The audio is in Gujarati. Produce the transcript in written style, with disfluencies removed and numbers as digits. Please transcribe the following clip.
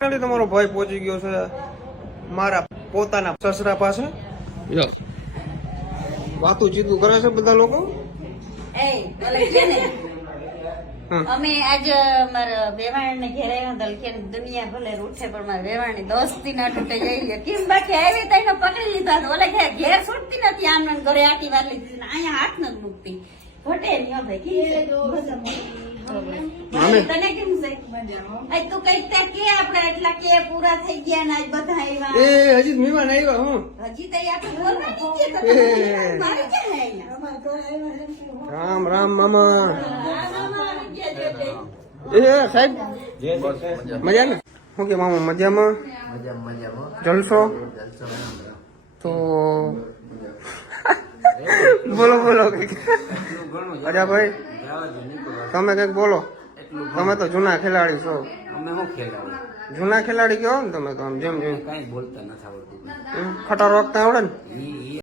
તમારો ભાઈ પહોંચી ગયો છે મારા પોતાના સસરા પાસે. વાતું ચીતું કરે છે બધા લોકો. અમે આજ મારા વેવાણ ને ઘેર આવ્યા દલખે દુનિયા ભલે રૂઠે પણ મારા વેવાણ ની દોસ્તી ના તૂટે જઈ કેમ બાકી આવી તો એને પકડી લીધા ઓલે ઘેર છૂટતી નથી આમને ઘરે આટી વાર લીધી અહીંયા હાથ નથી મૂકતી ઘટે નહીં ભાઈ તને કેમ છે તું કઈ ત્યાં કે આપડે એટલા કે પૂરા થઈ ગયા ને આજ બધા આવ્યા એ હજી મહેમાન આવ્યા હું હજી તો આપણે બોલવાની છે તો મારે ક્યાં અહીંયા રામ રામ મામા. એ સાહેબ મજા ને શું કે મામા મજામાં જલસો તો બોલો બોલો અરે ભાઈ તમે કઈક બોલો. તમે તો જૂના ખેલાડી છો. જૂના ખેલાડી કહેવો ને તમે તો આમ જેમ જેમ કઈ બોલતા નથી આવડતું. ખટાર વખતે આવડે ને